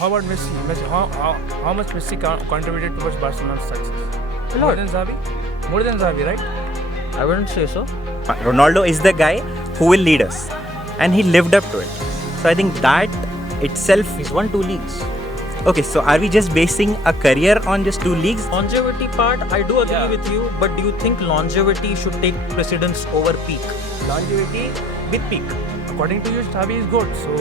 How about Messi? How much Messi contributed towards Barcelona's success? A More lot. than Xavi? More than Xavi, right? I wouldn't say so. Ronaldo is the guy who will lead us, and he lived up to it. So I think that itself. He's won 2 leagues. Okay, so are we just basing a career on just 2 leagues? Longevity part, I do agree Yeah. with you, but do you think longevity should take precedence over peak? Longevity with peak. According to you, Xavi is good. So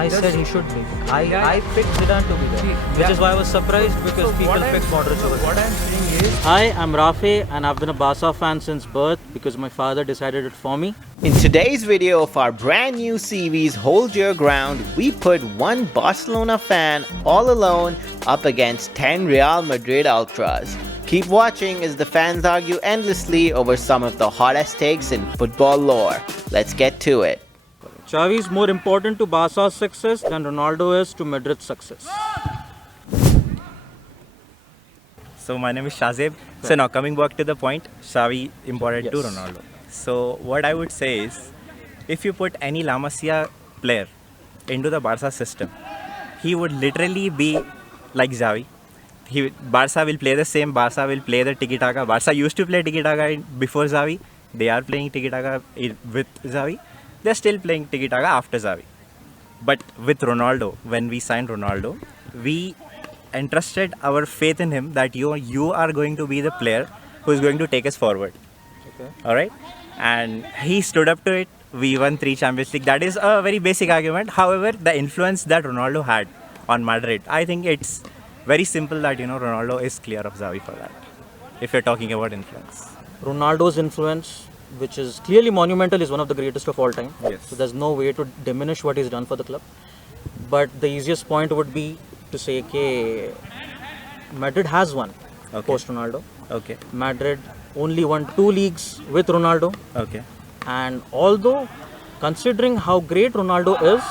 I said he should be. Yeah. I picked Zidane to be there, See, which yeah. is why I was surprised because people picked Modric over. What I'm saying is, Hi, I'm Rafe and I've been a Barca fan since birth because my father decided it for me. In today's video of our brand new series Hold Your Ground, we put one Barcelona fan all alone up against 10 Real Madrid Ultras. Keep watching as the fans argue endlessly over some of the hottest takes in football lore. Let's get to it. Xavi is more important to Barca's success than Ronaldo is to Madrid's success. So my name is Shazib. So now coming back to the point, Xavi important to Yes. Ronaldo. So what I would say is, if you put any La Masia player into the Barca system, he would literally be like Xavi. Barca will play the same. Barca will play the tiki-taka. Barca used to play tiki-taka before Xavi. They are playing tiki-taka with Xavi. They're still playing tiki-taka after Xavi. But with Ronaldo, when we signed Ronaldo, we entrusted our faith in him that you are going to be the player who is going to take us forward. Okay. All right? And he stood up to it. We won 3 Champions League. That is a very basic argument. However, the influence that Ronaldo had on Madrid, I think it's very simple that, Ronaldo is clear of Xavi for that. If you're talking about influence. Ronaldo's influence, which is clearly monumental, is one of the greatest of all time. Yes. So there's no way to diminish what he's done for the club. But the easiest point would be to say that Madrid has won post Ronaldo. Okay. Madrid only won 2 leagues with Ronaldo. Okay. And although, considering how great Ronaldo is,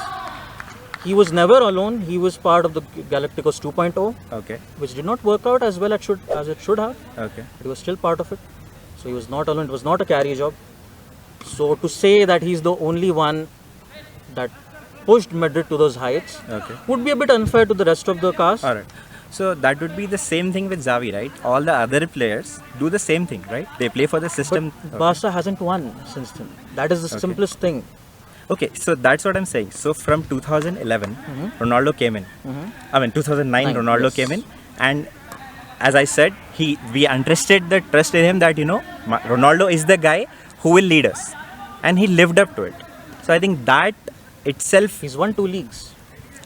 he was never alone. He was part of the Galacticos 2.0, Okay. which did not work out as well as it should have. Okay. He was still part of it. So he was not alone. It was not a carry job. So to say that he's the only one that pushed Madrid to those heights Okay. would be a bit unfair to the rest of the cast. All right. So that would be the same thing with Xavi, right? All the other players do the same thing, right? They play for the system. But Barca hasn't won since then. That is the simplest thing. Okay, so that's what I'm saying. So from 2011, Ronaldo came in. I mean, 2009, Ronaldo yes. came in, and as I said, we entrusted the trust in him that Ronaldo is the guy who will lead us, and he lived up to it. So I think that itself. He's won 2 leagues.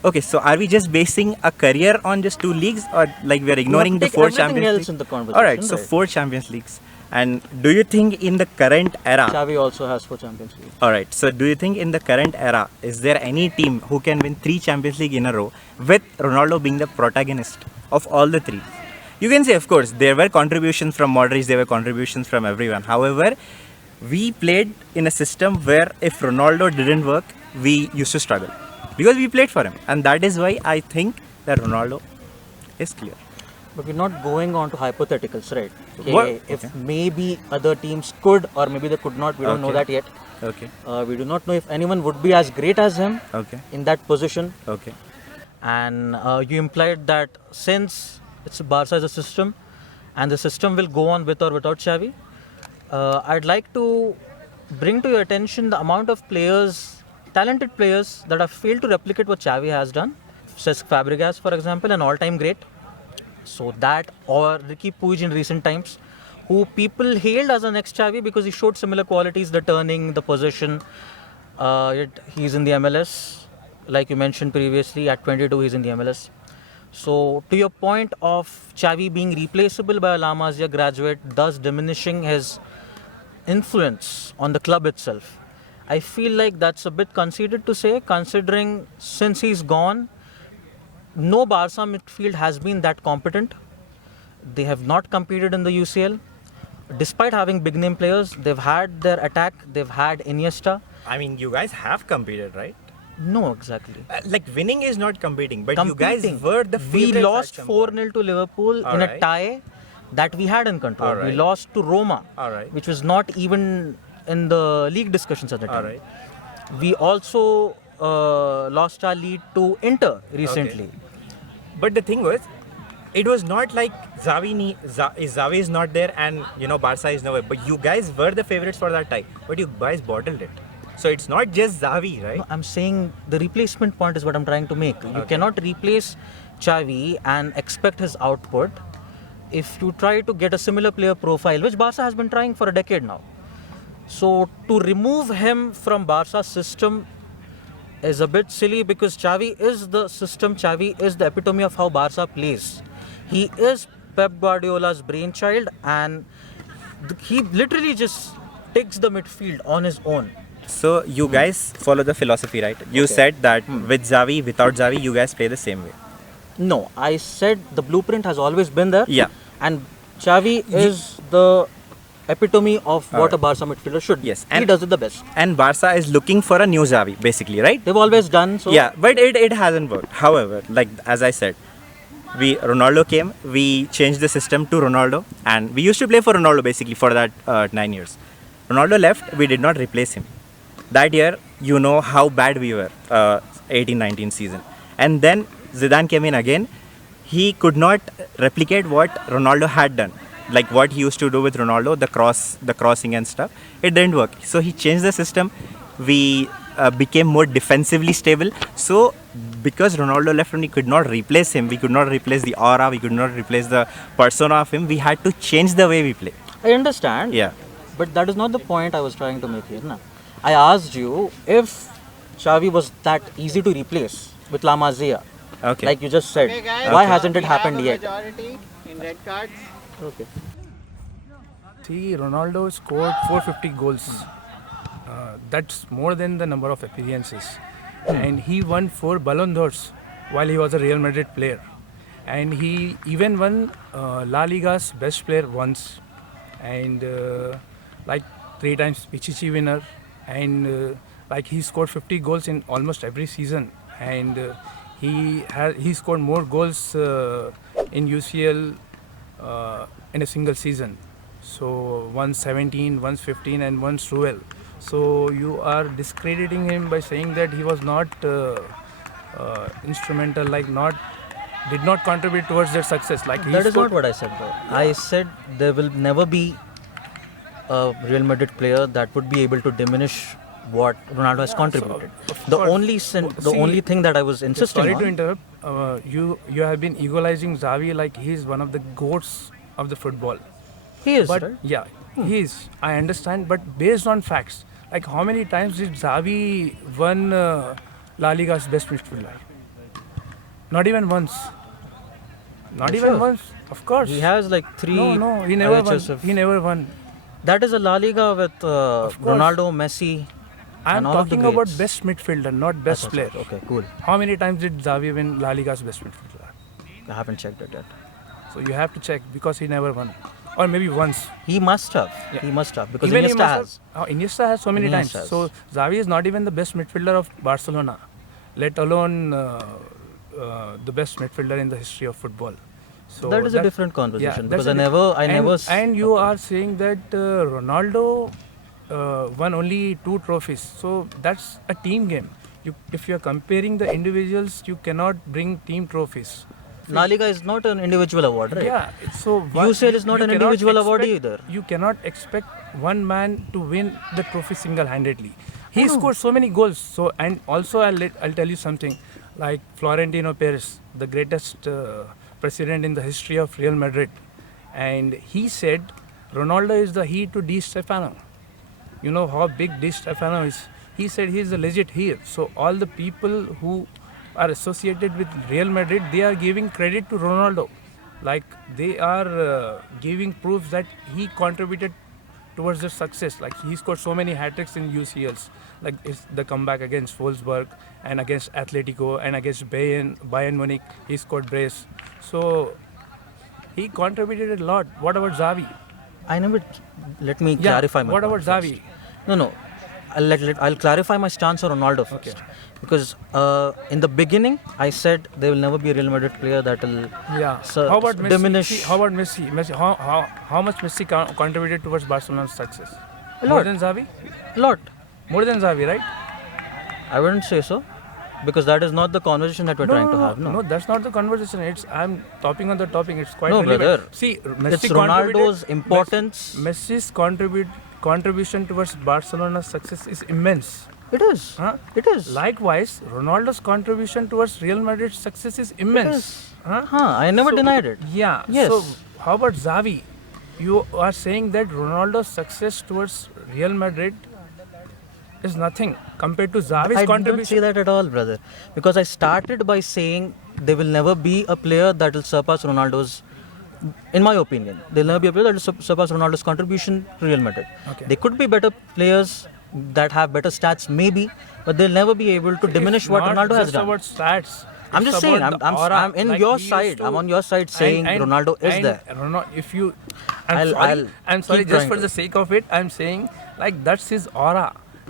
Okay, so are we just basing a career on just 2 leagues, or like we are ignoring the take 4 everything Champions else Leagues? in the conversation, All right, so right? 4 Champions Leagues. And do you think in the current era? Xavi also has 4 Champions League. All right. So, do you think in the current era, is there any team who can win 3 Champions League in a row with Ronaldo being the protagonist of all the 3? You can say, of course, there were contributions from Modric, there were contributions from everyone. However, we played in a system where if Ronaldo didn't work, we used to struggle because we played for him, and that is why I think that Ronaldo is clear. But we're not going on to hypotheticals, right? What? If Okay. maybe other teams could or maybe they could not, we don't know Okay. that yet. Okay. We do not know if anyone would be as great as him Okay. in that position. Okay. And you implied that since it's Barca as a system and the system will go on with or without Xavi, I'd like to bring to your attention the amount of players, talented players that have failed to replicate what Xavi has done. Cesc Fabregas, for example, an all-time great. So that, or Ricky Puig in recent times, who people hailed as an ex-Xavi because he showed similar qualities, the turning, the possession. Yet he's in the MLS. Like you mentioned previously, at 22 he's in the MLS. So to your point of Xavi being replaceable by a La Masia graduate, thus diminishing his influence on the club itself, I feel like that's a bit conceited to say, considering since he's gone, no Barca midfield has been that competent. They have not competed in the UCL. Despite having big name players, they've had their attack, they've had Iniesta. I mean, you guys have competed, right? No, exactly. Like winning is not competing, but you Competing. guys were the We favorites lost at some point. 4-0 to Liverpool in a Alright. tie that we had in control. Alright. We lost to Roma, Alright. which was not even in the league discussions at the time. Alright. We also lost our lead to Inter recently. But the thing was, it was not like Xavi is not there and Barca is nowhere. But you guys were the favorites for that tie. But you guys bottled it. So it's not just Xavi, right? No, I'm saying the replacement point is what I'm trying to make. You cannot replace Xavi and expect his output if you try to get a similar player profile, which Barca has been trying for a decade now. So to remove him from Barca's system is a bit silly because Xavi is the system. Xavi is the epitome of how Barca plays. He is Pep Guardiola's brainchild, and he literally just takes the midfield on his own. So you guys follow the philosophy, right? You said that with Xavi, without Xavi, you guys play the same way. No, I said the blueprint has always been there. Yeah. And Xavi is the epitome of what a Barca midfielder should be. Yes, He and- does it the best. And Barca is looking for a new Xavi, basically, right? They've always done so. Yeah, but it hasn't worked. However, like as I said, Ronaldo came, we changed the system to Ronaldo, and we used to play for Ronaldo basically for that 9 years. Ronaldo left, we did not replace him. That year, you know how bad we were, 18-19 season. And then Zidane came in again. He could not replicate what Ronaldo had done, like what he used to do with Ronaldo, the crossing and stuff. It didn't work. So he changed the system. We became more defensively stable. So because Ronaldo left and we could not replace him, we could not replace the aura, we could not replace the persona of him, we had to change the way we play. I understand. Yeah. But that is not the point I was trying to make here. Na. I asked you if Xavi was that easy to replace with La Masia. Okay. Like you just said. Okay, guys, Why hasn't it happened yet? Majority in red cards. Okay. See, Ronaldo scored 450 goals. That's more than the number of appearances. And he won 4 Ballon d'Ors while he was a Real Madrid player. And he even won La Liga's best player once. And like 3 times Pichichi winner. And like he scored 50 goals in almost every season. And he scored more goals in UCL in a single season. So once 17, once 15 and once 12. So you are discrediting him by saying that he was not instrumental, like did not contribute towards their success. Like That is not what I said though. I said there will never be a Real Madrid player that would be able to diminish what Ronaldo has contributed. The course. only See, only thing that I was insisting Sorry on. to interrupt. You have been equalizing Xavi like he's one of the goats of the football. He is, But right? yeah, he is. I understand. But based on facts, like how many times did Xavi won La Liga's best midfielder? Not even once. Not You even sure? once. Of course. He has like 3 No, he never won. IHSF. He never won. That is a La Liga with course. Ronaldo, Messi. I am and all of the talking about greats. best midfielder, not best player. Okay, cool. How many times did Xavi win La Liga's best midfielder? I haven't checked it yet. So you have to check because he never won. Or maybe once. He must have. Yeah. He must have because Even he Iniesta must has. have- Iniesta has so many Iniesta times. has. So Xavi is not even the best midfielder of Barcelona, let alone the best midfielder in the history of football. So That is a different conversation because that's I never. And you are saying that Ronaldo won only 2 trophies. So that's a team game. If you are comparing the individuals, you cannot bring team trophies. La Liga is not an individual award, right? Yeah. So UCL is not you an cannot individual award expect- either. You cannot expect one man to win the trophy single-handedly. He scored so many goals. So and also I'll tell you something. Like Florentino Perez, the greatest president in the history of Real Madrid, and he said Ronaldo is the he to Di Stefano. You know how big Di Stefano is. He said he is a legit here. So all the people who are associated with Real Madrid, they are giving credit to Ronaldo. Like they are giving proof that he contributed towards their success. Like he scored so many hat-tricks in UCLs. Like it's the comeback against Wolfsburg and against Atletico and against Bayern Munich. He scored brace. So he contributed a lot. What about Xavi? I never. Let me Yeah, clarify my what point about first. Xavi? No. I'll clarify my stance on Ronaldo first. Okay. Because in the beginning, I said there will never be a Real Madrid player that will Yeah. So- how about Messi? diminish- See, how about Messi? How much Messi contributed towards Barcelona's success? A More lot. than Xavi? a lot. More than Xavi, right? I wouldn't say so. because that is not the conversation that we're trying to have. No, that's not the conversation. I'm topping on the topic. It's quite No, relevant. brother. See, Messi It's Ronaldo's importance. Messi's contribution towards Barcelona's success is immense. It is. Huh? It is. Likewise, Ronaldo's contribution towards Real Madrid's success is immense. Huh? I never So- denied it. Yeah. Yes. So how about Xavi? You are saying that Ronaldo's success towards Real Madrid is nothing compared to Xavi's I didn't contribution. say that at all, brother. Because I started by saying there will never be a player that will surpass Ronaldo's. In my opinion, there will never be a player that will surpass Ronaldo's contribution to Real Madrid. Okay. There could be better players that have better stats, maybe, but they'll never be able to diminish what Not Ronaldo has just done. about stats. I'm It's just saying, about the I'm aura, in like your he used side. to- I'm on your side saying Ronaldo is there. If you, I'll I'm sorry, keep just trying for to. the sake of it, I'm saying like that's his aura.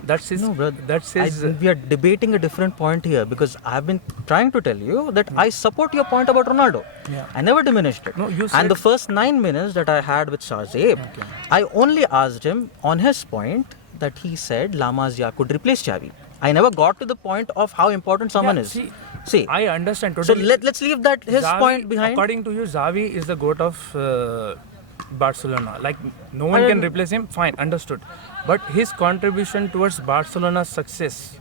That's his. No, brother. That's his. We are debating a different point here because I've been trying to tell you that I support your point about Ronaldo. Yeah. I never diminished it. No, you and said- the first 9 minutes that I had with Shahzeb, I only asked him on his point that he said La Masia could replace Xavi. I never got to the point of how important someone Yeah, is. see, I understand so totally. let's leave that his Xavi, point behind. According to you, Xavi is the goat of Barcelona. Like no one I can don't- replace him. Fine, understood. But his contribution towards Barcelona's success,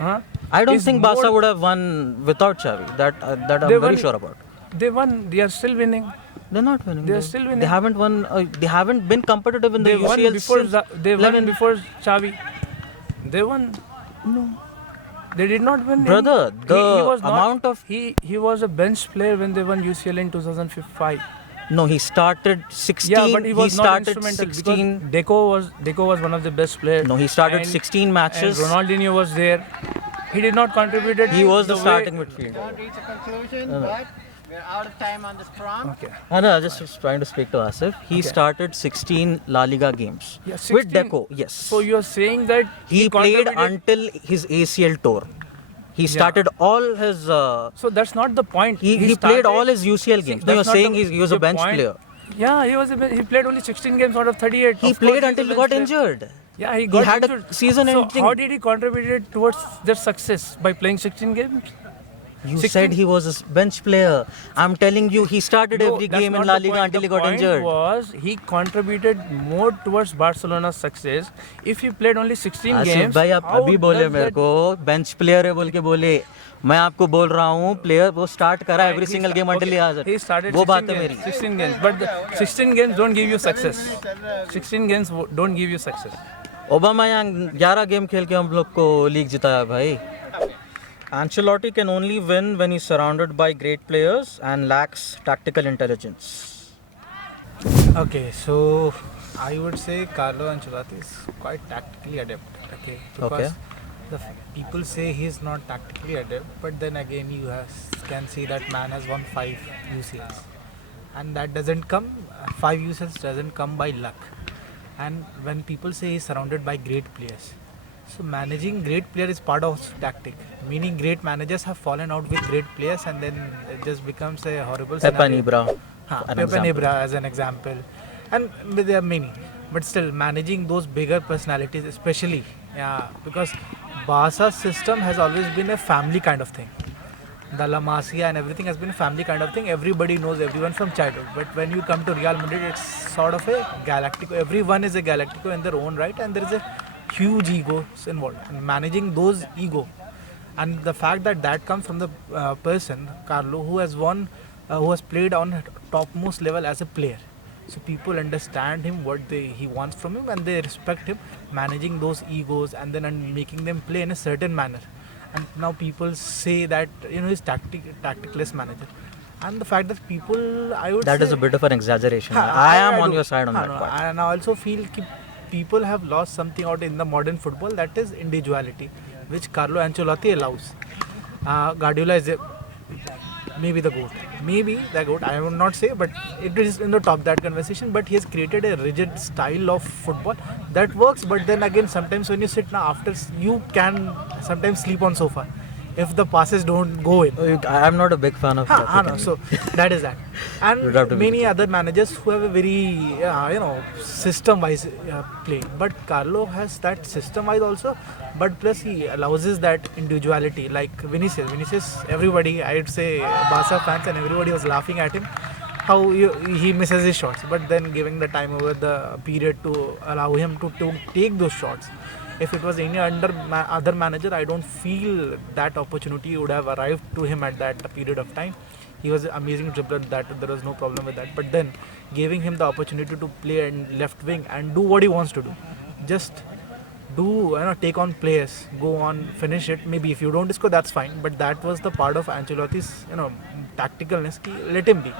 I don't is think Barca more- would have won without Xavi. That I'm They very won- sure about. They won. They are still winning. They're not winning. They're still winning. They haven't won. They haven't been competitive in the They won UCL before. since They won 11. before Xavi. They won. No. They did not win. Brother, he the was not, amount of- he was a bench player when they won UCL in 2005. No, he started 16. Yeah, but he was not started instrumental 16. because Deco was one of the best players. No, he started and- 16 matches. And Ronaldinho was there. He did not contribute. He was the way- starting midfielder. Don't reach a conclusion, but we're out of time on this prompt. Okay. No, I just was trying to speak to Asif. He started 16 La Liga games Yeah, with 16. Deco. Yes. So you are saying that he played contributed- until his ACL tour. He started all his. So that's not the point. He played started- all his UCL See, games. No, you're that's not saying the- he was a the bench point. player. Yeah, he played only 16 games out of 38. He Of course played he's a until he bench got player. injured. Yeah, he got had a injured. season-ending- So how did he contribute towards their success by playing 16 games? You 16 said he was a bench player. I'm telling you, he started No, every that's game in not La the Liga point. until he The got point injured. Was he contributed more towards Barcelona's success if he played only 16 Asif games? भाई आप how अभी बोले does मेरे that- को bench player है बोल के बोले मैं आपको बोल रहा हूँ प्लेयर वो स्टार्ट करा every He single sta- game until okay, ही हाजिर He started वो 16 बात है games, मेरी 16 games, but the 16 games don't give you success. 16 games don't give you success. Obama यहाँ 11 गेम खेल के हम लोग को लीग जिताया भाई Ancelotti can only win when he's surrounded by great players and lacks tactical intelligence. Okay, so I would say Carlo Ancelotti is quite tactically adept. Okay, because Okay. people say he's not tactically adept, but then again you can see that man has won 5 UCLs, and that doesn't come. 5 UCLs doesn't come by luck. And when people say he's surrounded by great players, so managing great players is part of tactic. Meaning great managers have fallen out with great players, and then it just becomes a horrible Pepe scenario. Ibra, an Pepe example. Ibra as an example, and there are many. But still, managing those bigger personalities, especially, because Barca's system has always been a family kind of thing. The La Masia and everything has been a family kind of thing. Everybody knows everyone from childhood. But when you come to Real Madrid, it's sort of a Galactico. Everyone is a Galactico in their own right, and there is a huge ego involved. And managing those ego, and the fact that comes from the person Carlo, who has won, who has played on topmost level as a player. So people understand him, what he wants from him, and they respect him. Managing those egos and then making them play in a certain manner. And now people say that he's tacticless manager. And the fact that people, I would That say, is a bit of an exaggeration. Ha, I am on do. your side on Ha, that no, part. And I also feel people have lost something out in the modern football, that is individuality, which Carlo Ancelotti allows. Guardiola is maybe the GOAT. Maybe the GOAT, I would not say, but it is in the top that conversation. But he has created a rigid style of football that works. But then again, sometimes when you sit now after, you can sometimes sleep on sofa. if the passes don't go in. I'm not a big fan of that. No, so that is that. You'd have to And be many other managers who have a very, system-wise play. But Carlo has that system-wise also, but plus he allows us that individuality. Like Vinicius, everybody, I would say Barca fans and everybody was laughing at him, how he misses his shots. But then giving the time over the period to allow him to take those shots. If it was any other manager, I don't feel that opportunity would have arrived to him at that period of time. He was an amazing dribbler, that there was no problem with that. But then giving him the opportunity to play in left wing and do what he wants to do, just take on players, go on, finish it. Maybe if you don't score, that's fine. But that was the part of Ancelotti's tacticalness. Let him be.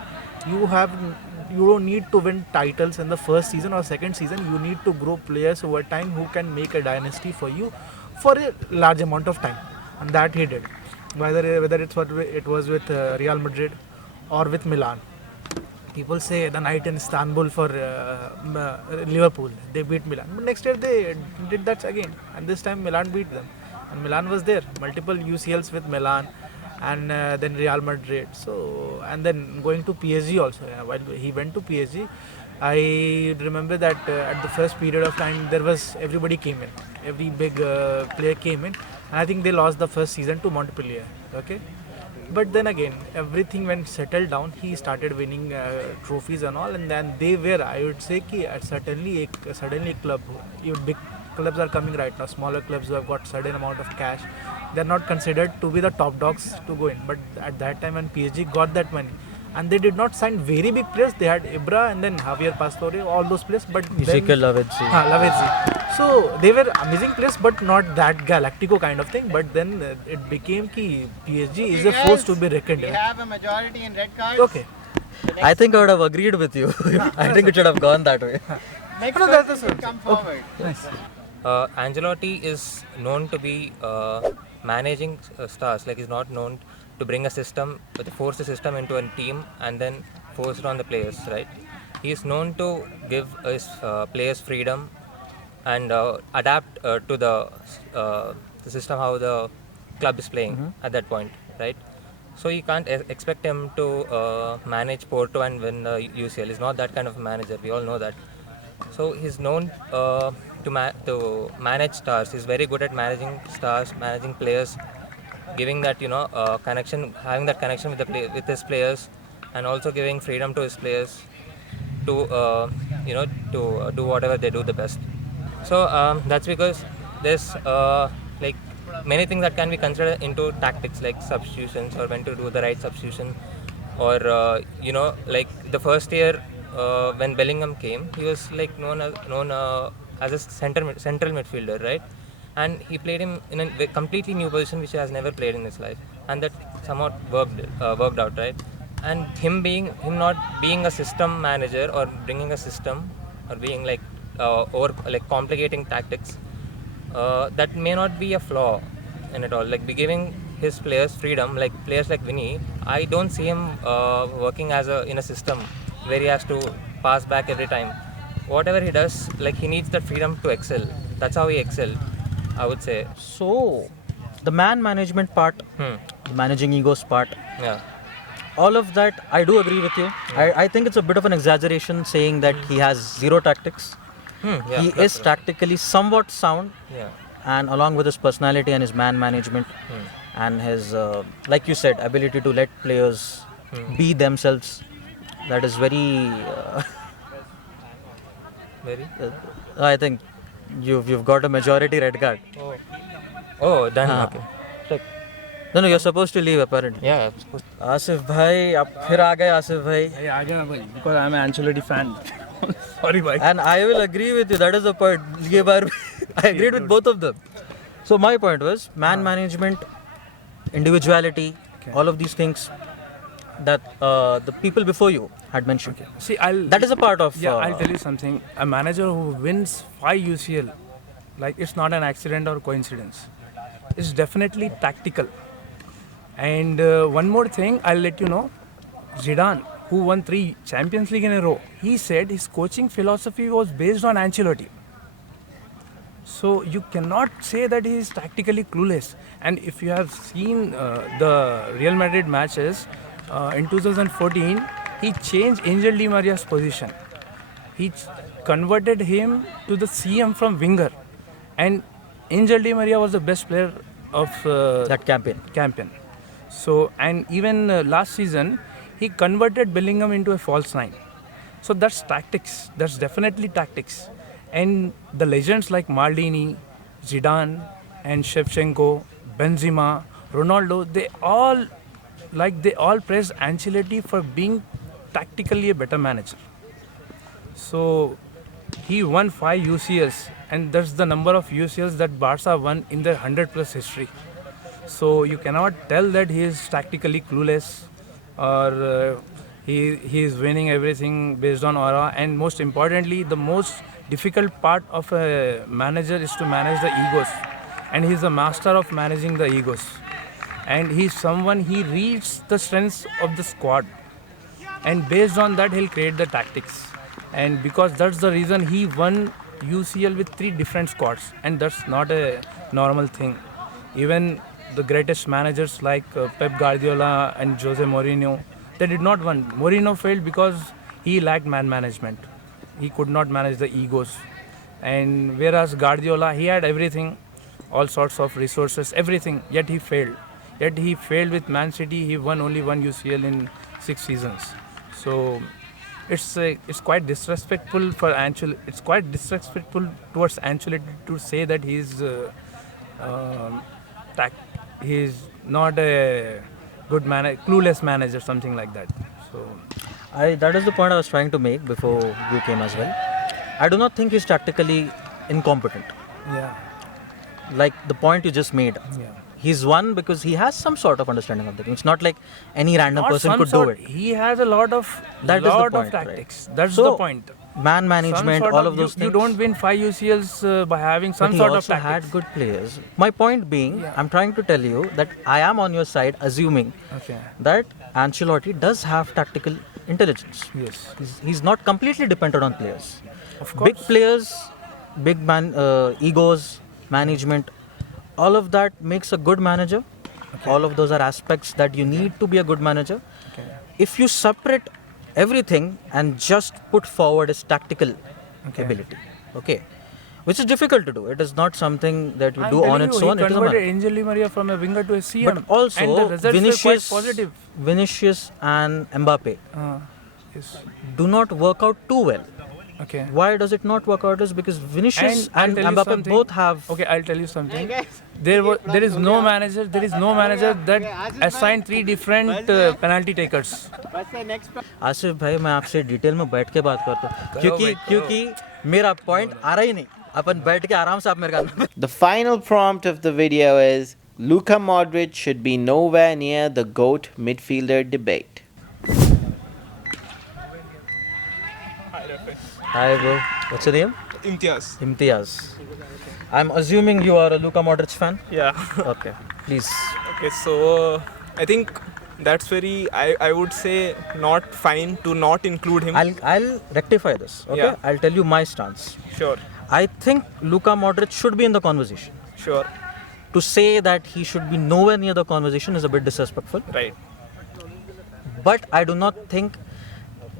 You don't need to win titles in the first season or second season. You need to grow players over time who can make a dynasty for you for a large amount of time, and that he did. Whether it was with Real Madrid or with Milan. People say the night in Istanbul for Liverpool, they beat Milan. But next year they did that again, and this time Milan beat them. And Milan was there, multiple UCLs with Milan, and then Real Madrid. So, and then going to PSG also. While he went to PSG, I remember that at the first period of time everybody came in, every big player came in, and I think they lost the first season to Montpellier. Okay. But then again, everything went settled down. He started winning trophies and all, and then they were, I would say, suddenly club, big clubs are coming right now. Smaller clubs who have got certain amount of cash, they're not considered to be the top dogs to go in. But at that time, when PSG got that money, and they did not sign very big players, they had Ibra and then Javier Pastore, all those players. But Ezekiel Lavezzi. Lavezzi. So they were amazing players, but not that Galactico kind of thing. But then it became ki PSG is a force to be reckoned We with. have a majority in red cards. Okay. I think I would have agreed with you. I think it should have gone that way. Next No, that's person come forward. Ancelotti is known to be managing stars. Like he's not known to bring a system, to force a system into a team and then force it on the players. Right? He is known to give his players freedom and adapt to the system how the club is playing at that point. Right? So you can't expect him to manage Porto and win UCL. He's not that kind of a manager. We all know that. So he's known to manage stars. He's very good at managing stars, managing players, giving that connection, having that connection with his players, and also giving freedom to his players to to do whatever they do the best. So that's because there's like many things that can be considered into tactics, like substitutions or when to do the right substitution, or like the first year when Bellingham came, he was like known as a central midfielder, right? And he played him in a completely new position which he has never played in his life, and that somewhat worked out, right? And him not being a system manager or bringing a system or being like or like complicating tactics, that may not be a flaw in it all. Like be giving his players freedom, like players like Vinny, I don't see him working in a system where he has to pass back every time. Whatever he does, like he needs that freedom to excel. That's how he excelled, I would say. So, the man management part, the managing egos part, Yeah. all of that, I do agree with you. I think it's a bit of an exaggeration saying that he has zero tactics. Yeah. He is tactically somewhat sound, Yeah. and along with his personality and his man management and his, like you said, ability to let players be themselves, that is very. Very. I think you've got a majority red card. Oh, done. हाँ. Okay. No, you're supposed to leave apparently. Yeah. Asif भाई, आप फिर आ गए आसिफ भाई. Because I'm an Ancelotti fan. Sorry, bhai. And I will agree with you. That is the point. ये बार I agreed with both of them. So my point was man management, individuality, all of these things that the people before you had mentioned. See, That is a part of. I'll tell you something. A manager who wins 5 UCL, like it's not an accident or coincidence. It's definitely tactical. And one more thing, I'll let you know. Zidane, who won 3 Champions League in a row, he said his coaching philosophy was based on Ancelotti. So you cannot say that he is tactically clueless. And if you have seen the Real Madrid matches in 2014, he changed Angel Di Maria's position. He converted him to the CM from winger, and Angel Di Maria was the best player of That campaign. So, and even last season, he converted Bellingham into a false nine. So that's tactics. That's definitely tactics. And the legends like Maldini, Zidane, and Shevchenko, Benzema, Ronaldo, they all praise Ancelotti for being tactically a better manager. So he won 5 UCLs, and that's the number of UCLs that Barca won in their 100 plus history. So you cannot tell that he is tactically clueless, or he is winning everything based on aura. And most importantly, the most difficult part of a manager is to manage the egos, and he's a master of managing the egos. And he reads the strengths of the squad, and based on that he'll create the tactics. And because that's the reason he won UCL with 3 different squads, and that's not a normal thing. Even the greatest managers like Pep Guardiola and Jose Mourinho, they did not win. Mourinho failed because he lacked man management. He could not manage the egos. And whereas Guardiola, he had everything, all sorts of resources, everything, yet he failed. Yet he failed with Man City. He won only 1 UCL in 6 seasons. So it's quite disrespectful for Ancelotti. It's quite disrespectful towards Ancelotti to say that he's not a good clueless manager, something like that. So That is the point I was trying to make before you came as well. I do not think he's tactically incompetent. yeah, Like the point you just made. yeah. He's won because he has some sort of understanding of the game. It's not like any random Not person some could sort, do it. He has a lot of That is the point, right? tactics. That's So, the point. Man management, Some sort all of those you, things. You don't win 5 UCLs by having some But he sort also of tactics. had good players. My point being, Yeah. I'm trying to tell you that I am on your side, assuming Okay. that Ancelotti does have tactical intelligence. Yes. He's not completely dependent on players. Of course. Big players, egos, management, all of that makes a good manager. All of those are aspects that you need to be a good manager. Okay. If you separate everything and just put forward his tactical Okay. ability, okay, which is difficult to do. It is not something that you I'm do on telling its you, own. He It is a converted man. Angel Di Maria from a winger to a CM. But also and the results Vinicius, were quite positive. Vinicius and Mbappe Yes. do not work out too well. Okay. Why does it not work out? Is because Vinicius I'll and tell you Mbappe something. both have. Okay, I'll tell you something. There is no manager. There is no manager that assigned 3 different penalty takers. What's the next part? Asif भाई मैं आपसे detail में बैठ के बात करता हूँ क्योंकि मेरा पॉइंट आ रहा ही नहीं अपन बैठ के आराम से आप मेरे कान में The final prompt of the video is Luka Modric should be nowhere near the GOAT midfielder debate. Hi bro, what's your name? Imtiaz. Imtiaz. I'm assuming you are a Luka Modric fan? Yeah. Okay, please. Okay, so I think that's very, I would say, not fine to not include him. I'll rectify this, okay? Yeah. I'll tell you my stance. Sure, I think Luka Modric should be in the conversation. sure, To say that he should be nowhere near the conversation is a bit disrespectful. right. But I do not think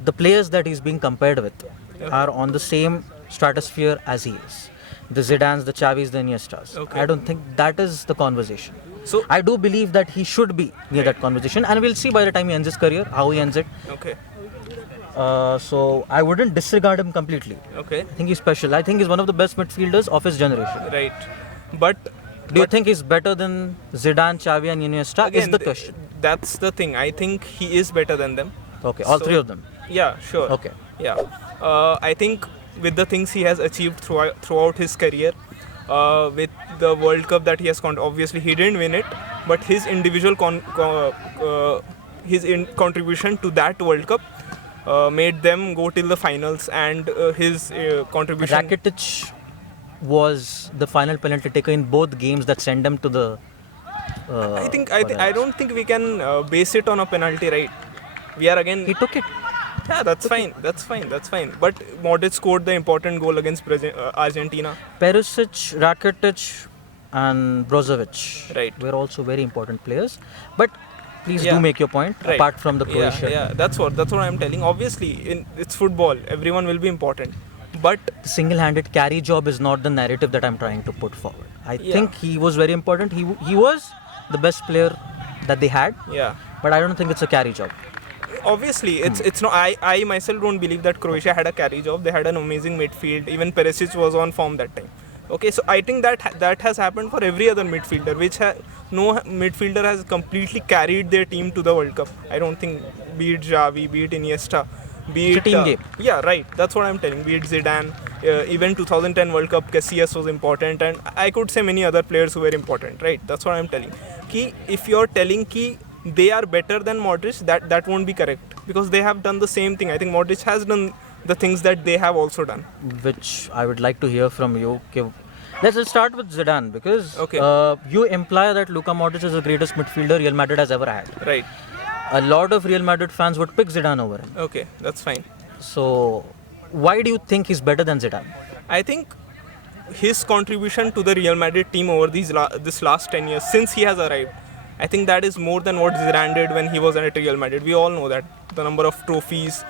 the players that he's being compared with are on the same stratosphere as he is. The Zidans, the Xavis, the Iniestas. Okay. I don't think that is the conversation. So, I do believe that he should be near that conversation, and we'll see by the time he ends his career how he ends it. okay, So I wouldn't disregard him completely. okay, I think he's special. I think he's one of the best midfielders of his generation. right. But Do you think he's better than Zidane, Xavi, and Iniesta? again, Is the question. that's the thing. I think he is better than them. Okay, all So- 3 of them. Yeah, sure. Okay. Yeah. I think with the things he has achieved throughout his career, with the World Cup that he has obviously he didn't win it, but his individual contribution to that World Cup made them go till the finals, and his contribution. Rakitic was the final penalty taker in both games that sent them to the. I don't think we can base it on a penalty, right? We are again. He took it. Yeah, that's fine. That's fine. That's fine. But Modric scored the important goal against Argentina. Perisic, Rakitic, and Brozovic Right. were also very important players. But please Yeah. do make your point. Right. Apart from the Croatia, Yeah. That's what I'm telling. Obviously, it's football. Everyone will be important. But the single-handed carry job is not the narrative that I'm trying to put forward. I Yeah. think he was very important. He was the best player that they had, yeah. but I don't think it's a carry job. Obviously, it's not. I myself don't believe that Croatia had a carry job. They had an amazing midfield. Even Perisic was on form that time. Okay, so I think that has happened for every other midfielder. No midfielder has completely carried their team to the World Cup. I don't think, be it Xavi, be it Iniesta, be It's it a team game. Yeah, right. That's what I'm telling. Be it Zidane, even 2010 World Cup, Casillas was important, and I could say many other players who were important. Right. That's what I'm telling. Ki if you're telling ki they are better than Modric, that won't be correct, because they have done the same thing. I think Modric has done the things that they have also done. Which I would like to hear from you. Let's start with Zidane, because Okay. You imply that Luka Modric is the greatest midfielder Real Madrid has ever had. Right. A lot of Real Madrid fans would pick Zidane over him. Okay, that's fine. So, why do you think he's better than Zidane? I think his contribution to the Real Madrid team over this last 10 years since he has arrived, I think that is more than what Zidane did when he was at Real Madrid. We all know that the number of trophies,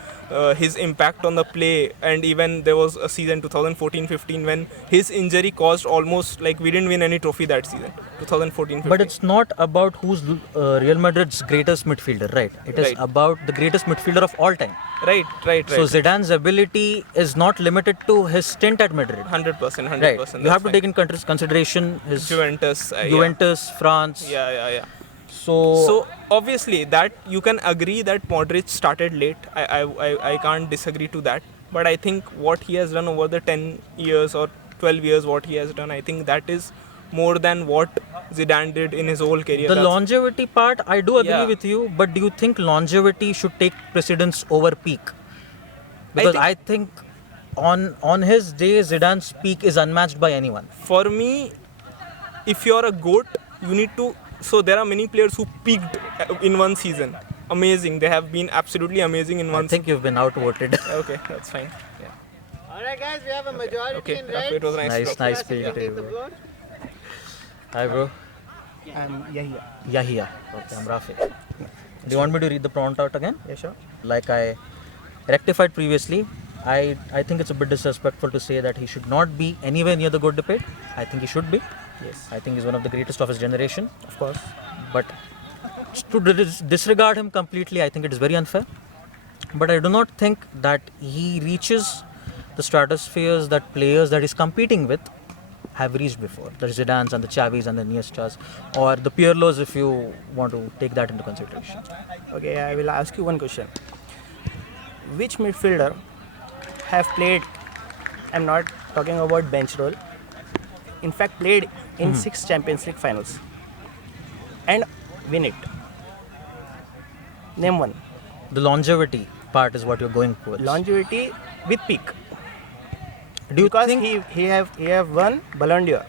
his impact on the play, and even there was a season 2014-15 when his injury caused almost like we didn't win any trophy that season. 2014-15. But it's not about who's Real Madrid's greatest midfielder, right? It is Right. about the greatest midfielder of all time. right. So Zidane's ability is not limited to his stint at Madrid. 100%. Right. 100%. You have to take in consideration his Juventus. Juventus, France. Yeah. So, So obviously that you can agree that Modric started late. I can't disagree to that. But I think what he has done over the 10 years or 12 years, what he has done, I think that is more than what Zidane did in his whole career. the That's- longevity part, I do agree Yeah. with you. But do you think longevity should take precedence over peak? Because I think on his day, Zidane's peak is unmatched by anyone. For me, if you're a GOAT, you need to. So there are many players who peaked in one season. Amazing. They have been absolutely amazing in I one think you've been outvoted. Okay, that's fine. Yeah. Alright, guys, we have a majority Okay, in it red. was nice. Nice, talking. nice speaking to you, The bro. vote. Hi, bro. Yahia. Okay, I'm Rafi. Do you want me to read the prompt out again? Yeah, sure. Like I rectified previously, I think it's a bit disrespectful to say that he should not be anywhere near the GOAT debate. I think he should be. Yes, I think he's one of the greatest of his generation. of course. But to disregard him completely, I think it is very unfair. But I do not think that he reaches the stratospheres that players that he's competing with have reached before. The Zidanes and the Xavis and the Iniestas, or the Pirlos, if you want to take that into consideration. Okay, I will ask you one question. Which midfielder have played, I'm not talking about bench role, in fact played in 6 Champions League finals and win it? Name one. The longevity part is what you're going towards. Longevity with peak. Do you Because think he have won Ballon d'Or.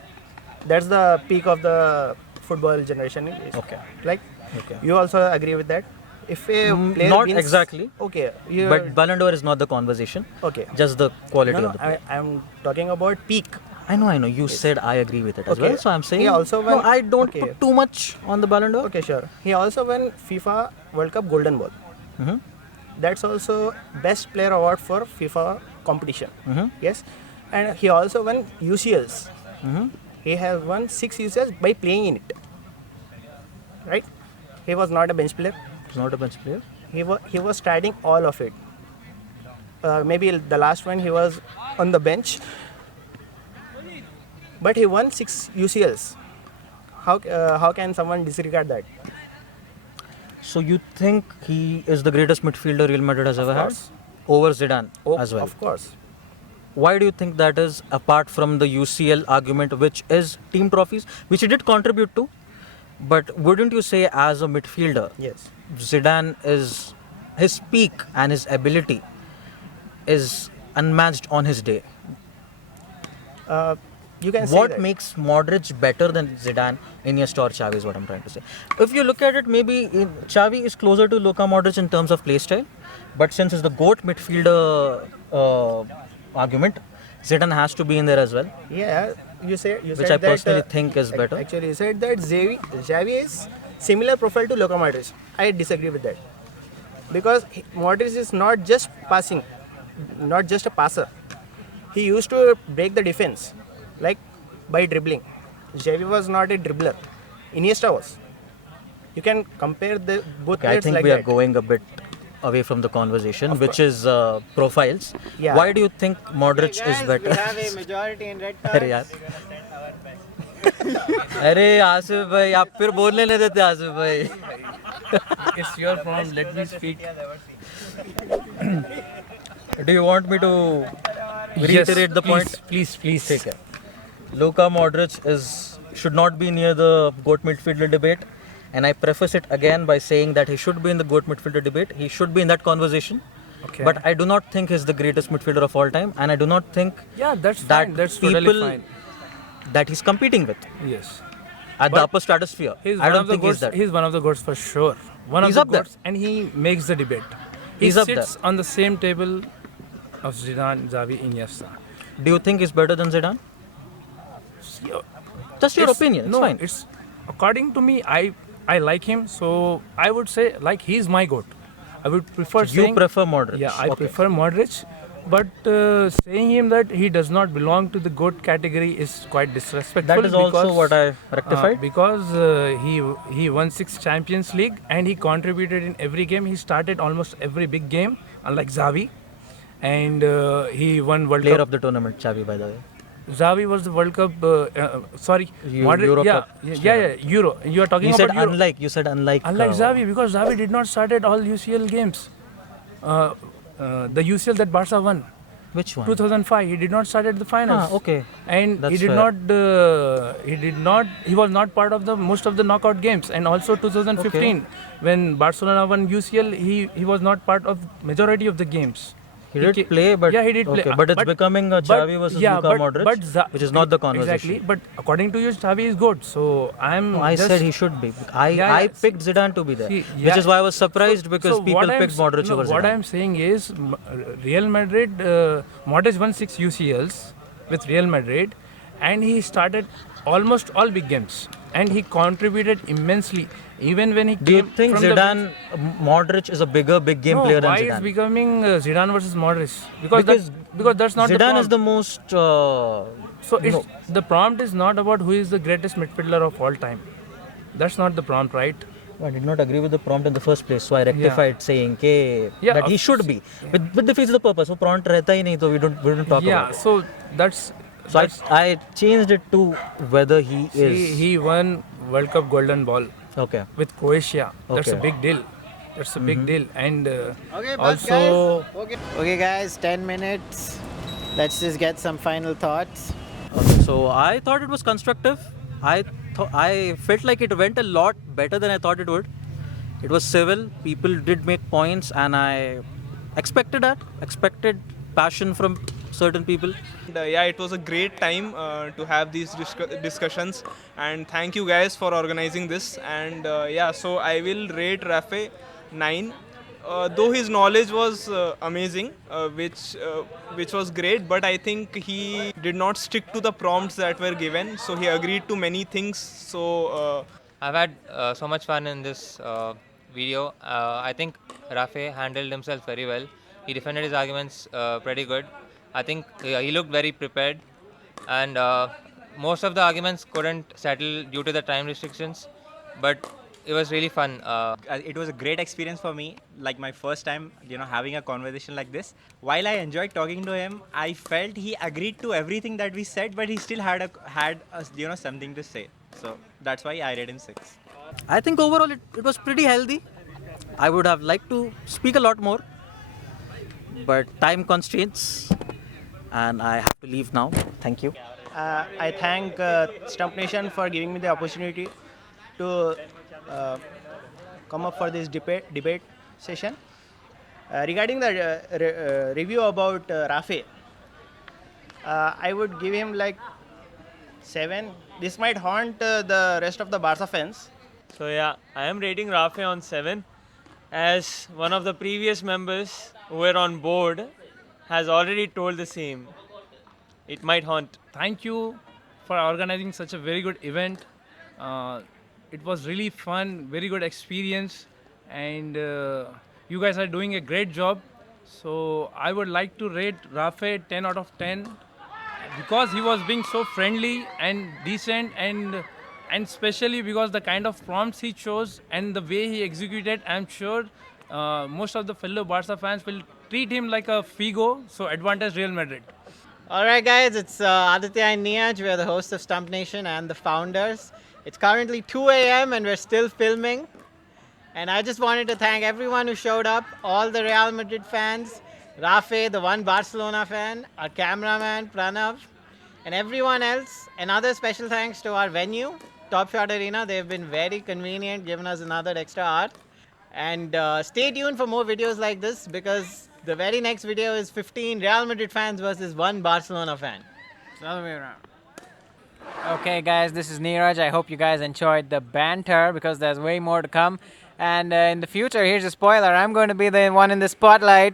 That's the peak of the football generation. Okay. Like, Okay. you also agree with that? If a player not wins, exactly. Okay. You, But Ballon d'Or is not the conversation. okay. Just the quality No, of the player. I'm talking about peak. I know. You said I agree with it as Okay. well. So I'm saying He also no, won- I don't okay. put too much on the Ballon d'Or. Okay, sure. He also won FIFA World Cup Golden Ball. Mhm. That's also best player award for FIFA competition. Mhm. Yes, and he also won UCLs. Mhm. He has won 6 UCLs by playing in it. Right? He was not a bench player. He's not a bench player. He was starting all of it. Maybe the last one he was on the bench, but he won 6 UCLs. How can someone disregard that? So you think he is the greatest midfielder Real Madrid has ever had? course. Over Zidane as well. Of course. Why do you think that is, apart from the UCL argument, which is team trophies, which he did contribute to? But wouldn't you say, as a midfielder, Yes. Zidane is, his peak and his ability is unmatched on his day? You can say what that. makes Modric better than Zidane, Iniesta or Xavi is what I'm trying to say. If you look at it, maybe Xavi is closer to Luka Modric in terms of play style, but since it's the GOAT midfielder argument, Zidane has to be in there as well, Yeah, you said which I that, personally think is better. Actually, you said that Xavi is similar profile to Luka Modric. I disagree with that because Modric is not just passing, not just a passer. He used to break the defense, like by dribbling. Xavi was not a dribbler. Iniesta was. You can compare the both Okay, I players think like we are that. going a bit away from the conversation, which is profiles. Yeah. Why do you think Modric Hey is guys, better? we have a majority in red अरे cards. यार अरे आसिफ भाई आप फिर बोलने नहीं देते आसिफ भाई It's your problem. Let me speak. Do you want me to reiterate the point? Please. Take care. Luka Modric should not be near the GOAT midfielder debate, and I preface it again by saying that he should be in the GOAT midfielder debate. He should be in that conversation. Okay. But I do not think he's the greatest midfielder of all time, and I do not think Yeah, that's that fine. That's people totally fine. that he's competing with Yes. at the But upper stratosphere. He's I one don't of the think he's goats. that. He's one of the goats for sure. One He's of up the there. goats, and he makes the debate. He He's up sits on the same table of Zidane, Xavi, Iniesta. Do you think he's better than Zidane? Just your It's- opinion. It's no, fine. it's according to me. I like him, so I would say like he's my goat. I would prefer You saying prefer Modric. yeah, I Okay. prefer Modric, but saying him that he does not belong to the goat category is quite disrespectful. That is also because, what I rectified. because he won 6 Champions League and he contributed in every game. He started almost every big game, unlike Xavi, and he won World Player Cup. of the tournament, Xavi, by the way. Xavi was the World Cup. Sorry, Euro yeah, Cup. yeah, Euro. You are talking You about said Euro. unlike. You said unlike. Unlike Xavi, because Xavi did not start at all UCL games. The UCL that Barca won, Which one? 2005, he did not start at the finals. Ah, okay. And That's he did fair. not. He was not part of the most of the knockout games. And also 2015, when Barcelona won UCL, he was not part of majority of the games. He did play, but yeah, he did play. Okay, but it's becoming a Xavi versus Luka Modric, which is not the conversation. Exactly, but according to you, Xavi is good. So I'm. No, I just, said he should be. I picked Zidane to be there, See, which is why I was surprised because so people what I'm picked Modric no, over What Zidane. I'm saying is, Real Madrid, Modric won 6 UCLs with Real Madrid, and he started almost all big games, and he contributed immensely. Even when he Do you came think from the Zidane, Modric is a bigger big game no, player than why Zidane? is becoming Zidane versus Modric? Because that's not the Zidane prompt. is the most. So it's, the prompt is not about who is the greatest midfielder of all time. That's not the prompt, right? I did not agree with the prompt in the first place, so I rectified saying Yeah, that he should be. With defeats the purpose. So prompt रहता ही नहीं, so we don't talk Yeah, about it. so that's. So I changed it to whether he is. He won World Cup Golden Ball Okay. with Croatia. That's a Okay. big deal. That's a big deal. And Okay, but also, guys. Okay, guys. 10 minutes. Let's just get some final thoughts. Okay, so I thought it was constructive. I felt like it went a lot better than I thought it would. It was civil. People did make points, and I expected passion from certain people. And, yeah, it was a great time to have these discussions, and thank you guys for organizing this. And yeah, so I will rate Rafe 9. Though his knowledge was amazing, which was great, but I think he did not stick to the prompts that were given. So he agreed to many things. So I've had so much fun in this video. I think Rafe handled himself very well. He defended his arguments pretty good. I think he looked very prepared, and most of the arguments couldn't settle due to the time restrictions, but it was really fun. It was a great experience for me, like my first time, having a conversation like this. While I enjoyed talking to him, I felt he agreed to everything that we said, but he still had something to say. So that's why I rate him 6. I think overall it was pretty healthy. I would have liked to speak a lot more, but time constraints, and I have to leave now. Thank you. I thank Stump Nation for giving me the opportunity to come up for this debate session. Regarding the review about Rafe, I would give him like 7. This might haunt the rest of the Barca fans. So yeah, I am rating Rafe on 7 as one of the previous members who were on board has already told the same. It might haunt. Thank you for organizing such a very good event. It was really fun, very good experience, and you guys are doing a great job. So I would like to rate Rafe 10 out of 10 because he was being so friendly and decent, and especially because the kind of prompts he chose and the way he executed. I'm sure most of the fellow Barca fans will treat him like a Figo. So advantage Real Madrid. All right, guys, it's Aditya and Neeraj. We are the hosts of Stump Nation and the founders. It's currently 2 a.m. and we're still filming. And I just wanted to thank everyone who showed up, all the Real Madrid fans, Rafe, the one Barcelona fan, our cameraman, Pranav, and everyone else. Another special thanks to our venue, Top Shot Arena. They've been very convenient, giving us another extra hour. And stay tuned for more videos like this because the very next video is 15 Real Madrid fans versus 1 Barcelona fan. It's the other way around. Okay, guys, this is Neeraj. I hope you guys enjoyed the banter because there's way more to come. And in the future, here's a spoiler, I'm going to be the one in the spotlight.